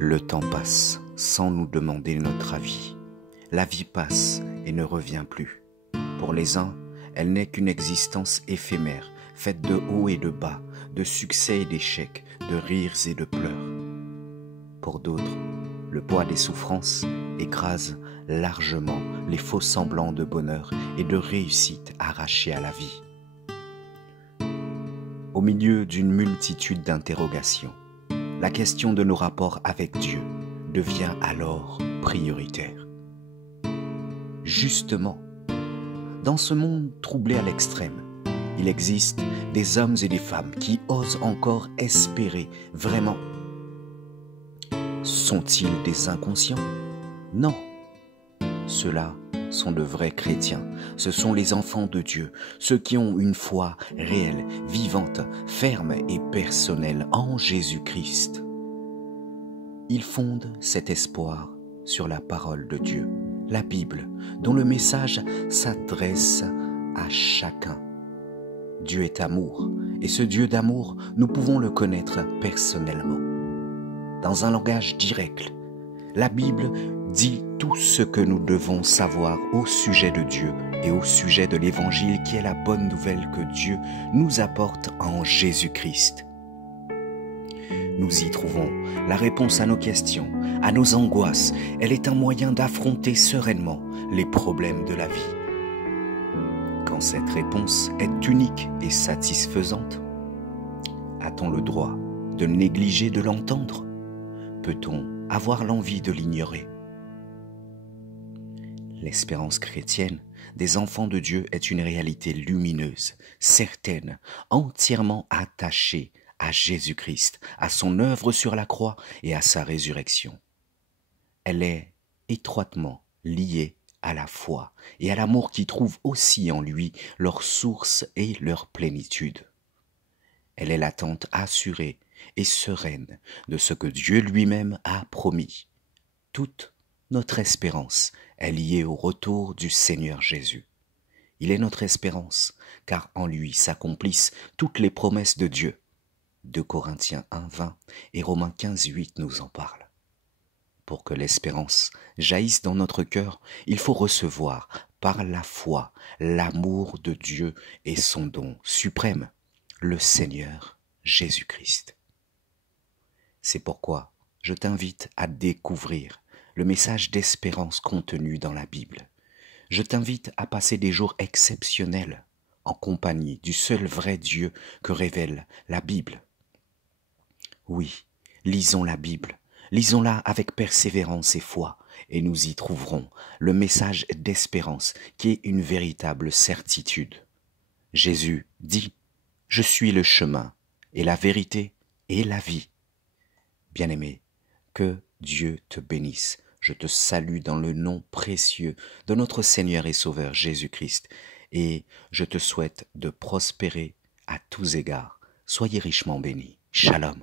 Le temps passe sans nous demander notre avis. La vie passe et ne revient plus. Pour les uns, elle n'est qu'une existence éphémère, faite de hauts et de bas, de succès et d'échecs, de rires et de pleurs. Pour d'autres, le poids des souffrances écrase largement les faux semblants de bonheur et de réussite arrachés à la vie. Au milieu d'une multitude d'interrogations, la question de nos rapports avec Dieu devient alors prioritaire. Justement, dans ce monde troublé à l'extrême, il existe des hommes et des femmes qui osent encore espérer vraiment. Sont-ils des inconscients? Non. Ceux-là sont de vrais chrétiens. Ce sont les enfants de Dieu, ceux qui ont une foi réelle, vivante, ferme et personnelle en Jésus-Christ. Ils fondent cet espoir sur la parole de Dieu, la Bible, dont le message s'adresse à chacun. Dieu est amour, et ce Dieu d'amour, nous pouvons le connaître personnellement. Dans un langage direct, la Bible dit tout ce que nous devons savoir au sujet de Dieu et au sujet de l'Évangile qui est la bonne nouvelle que Dieu nous apporte en Jésus-Christ. Nous y trouvons la réponse à nos questions, à nos angoisses. Elle est un moyen d'affronter sereinement les problèmes de la vie. Quand cette réponse est unique et satisfaisante, a-t-on le droit de négliger de l'entendre? Peut-on avoir l'envie de l'ignorer? L'espérance chrétienne des enfants de Dieu est une réalité lumineuse, certaine, entièrement attachée à Jésus-Christ, à son œuvre sur la croix et à sa résurrection. Elle est étroitement liée à la foi et à l'amour qui trouvent aussi en lui leur source et leur plénitude. Elle est l'attente assurée et sereine de ce que Dieu lui-même a promis. Toute notre espérance est liée au retour du Seigneur Jésus. Il est notre espérance, car en lui s'accomplissent toutes les promesses de Dieu. 2 Corinthiens 1:20 et Romains 15:8 nous en parlent. Pour que l'espérance jaillisse dans notre cœur, il faut recevoir par la foi l'amour de Dieu et son don suprême, le Seigneur Jésus-Christ. C'est pourquoi je t'invite à découvrir le message d'espérance contenu dans la Bible. Je t'invite à passer des jours exceptionnels en compagnie du seul vrai Dieu que révèle la Bible. Oui, lisons la Bible, lisons-la avec persévérance et foi, et nous y trouverons le message d'espérance qui est une véritable certitude. Jésus dit « Je suis le chemin et la vérité et la vie ». Bien-aimé, que Dieu te bénisse. Je te salue dans le nom précieux de notre Seigneur et Sauveur Jésus-Christ et je te souhaite de prospérer à tous égards. Soyez richement bénis. Shalom.